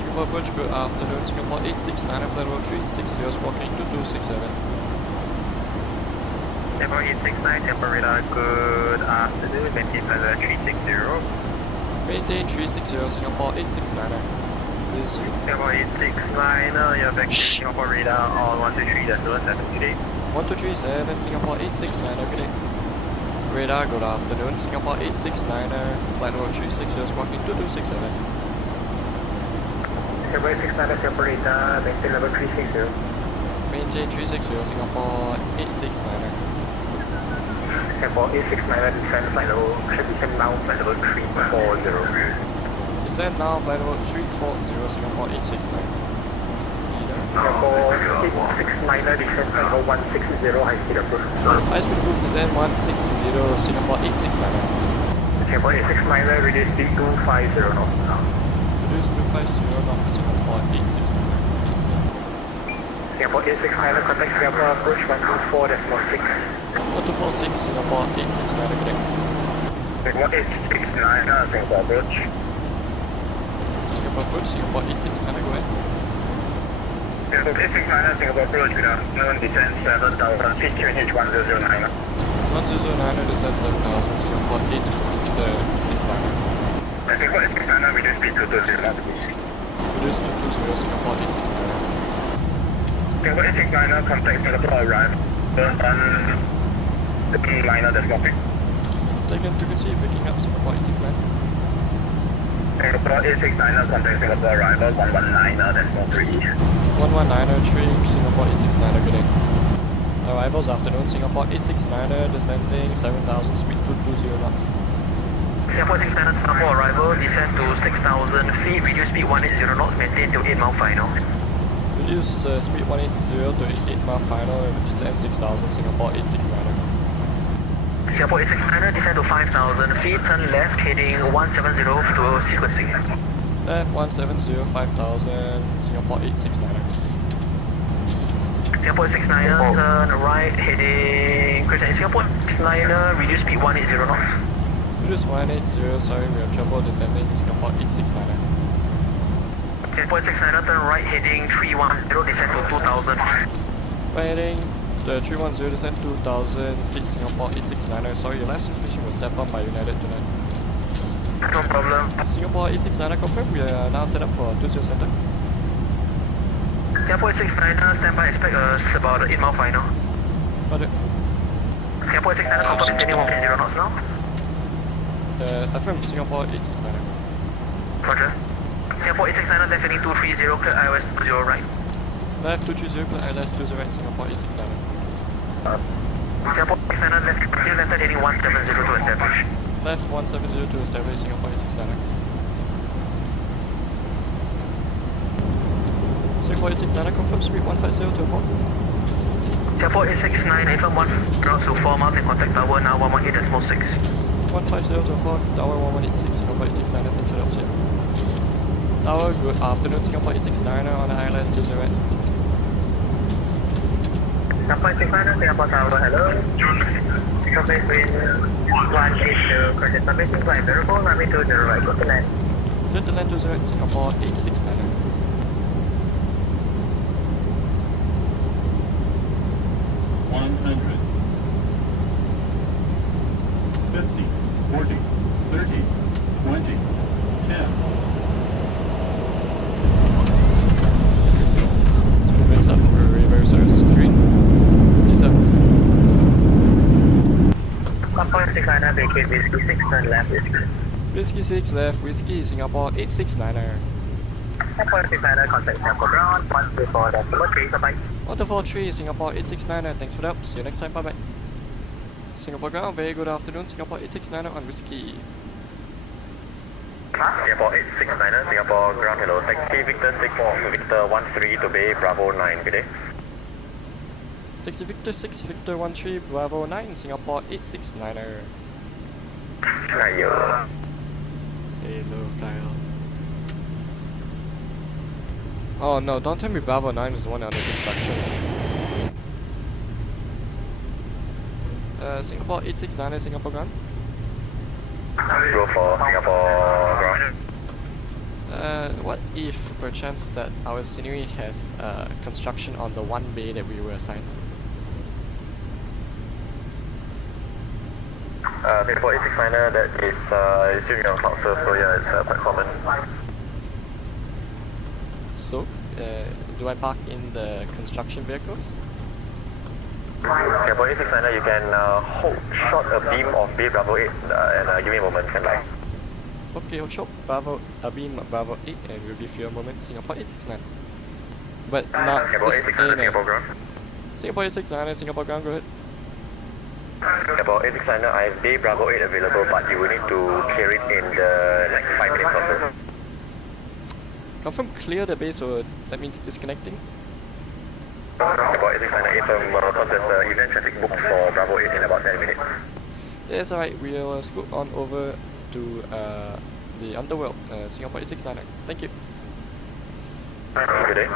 Singapore Approach, good afternoon. Singapore 869, flight level 360, squawking 2267. Singapore 869, Singapore radar, good afternoon. Maintain flight level 360. Maintain 360, Singapore 869. Singapore 869, you're back to Singapore radar on 123.07 today. 1237, Singapore 869, good day. Radar, good afternoon. Singapore 869, flight level 360, squawking 2267. Singapore 869, Singapore radar, maintain level 360. Maintain 360, Singapore 869. Singapore 869, descend flight level, descend now flight level 340. Descend now, flight level 340, Singapore 869. Singapore 869, descend flight level 160, high speed approach. High speed approach, descend 160, Singapore 869. Singapore 869, reduce speed 250 knots. Reduce 250 knots, Singapore 869. Singapore 869, contact Singapore approach 124.6. 1246, Singapore 869, good day. Singapore 869, Singapore approach. Singapore approach, Singapore 869, go ahead. Singapore 869, Singapore approach, good afternoon, descend 7,000 feet, QNH 1009. 1009, descend 7,000, Singapore 869. Singapore 869, reduce speed to 220 knots, please. Reduce to 20, Singapore 869. Singapore 869, contact Singapore arrival on the minor decimal thing. Second frequency, picking up Singapore 869. Singapore 869, contact Singapore arrival 119 decimal 3. 1193, Singapore 869, good day. Arrivals afternoon, Singapore 869, descending 7,000, speed 220 knots. Singapore 869, Singapore arrival, descend to 6,000 feet, reduce speed 180 knots, maintain to 8 mile final. Reduce speed 180 to 8 mile final, descend 6,000, Singapore 869. Singapore 869, descend to 5,000 feet, turn left, heading 170 to sequencing. Left 170, 5,000, Singapore 869. Singapore 869, turn right, heading Singapore 869, reduce speed 180 knots. Reduce 180, sorry, we have trouble descending Singapore 869. Singapore 869, turn right, heading 310, descend to 2,000 feet. Heading the 310, descend 2,000 feet, Singapore 869. Sorry, your last transmission was stepped up by United tonight. No problem. Singapore 869, confirm we are now set up for 20 center. Singapore 869, stand by, expect about 8 mile final. Got it. Singapore 869, confirm descending 1.0 knots now. Affirm Singapore 869. Roger. Singapore 869, left heading 230, clear iOS 20 right. Left 230, clear ILS 20 right, Singapore 869. Singapore 869, left heading 170 to establish. Left 170 to establish, Singapore 869. Singapore 869, confirm speed 150 to 4. Singapore 869, affirm 1 ground to 4 miles and contact tower now 118.6. 150 to 4, tower 1186, Singapore 869, thanks for the upset. Tower, good afternoon, Singapore 869 on the ILS 20 right. Singapore 869, Singapore Tower, hello. Surface wind 180, current information flight variable, runway 20 right, go to land. Good to land 20 right, Singapore 869. 100, 50, 40, 30, 20, 10. Speed up for reversers, green. Ease up. Singapore 869, vacate Whiskey 6, turn left, Whiskey 6 left, Whiskey, Singapore 869. Singapore 869, contact Singapore ground 134.3, bye-bye. 1243, Singapore 869, thanks for the help, see you next time, bye bye. Singapore ground, very good afternoon, Singapore 869 on Whiskey. Singapore 869, Singapore ground, hello, taxi Victor 6, Victor 13 to Bay, Bravo 9, good day. Taxi Victor 6, Victor 13, Bravo 9, Singapore 869. Hello. Hello, Kyle. Oh no, don't tell me Bravo 9 is the one under construction. Singapore 869, Singapore ground. Go for Singapore ground. What if perchance that our scenery has construction on the one bay that we were assigned? For 869er, that is, I assume you're on CloudSurf, so yeah, it's quite common. So, do I park in the construction vehicles? Okay, for 869er, you can hold short a beam of Bay Bravo 8 and give me a moment, can I? Okay, hold short Bravo, beam Bravo 8 and we'll give you a moment, Singapore 869. But not Singapore 869er, Singapore ground. Singapore 869er, Singapore ground, go ahead. About 869er, I have Bay Bravo 8 available, but you will need to clear it in the next 5 minutes or so. Confirm clear the base, so that means disconnecting. About 869er, inform because there's event traffic booked for Bravo 8 in about 10 minutes. Yes, alright, we'll scoot on over to the underworld, Singapore 869er. Thank you. Good day.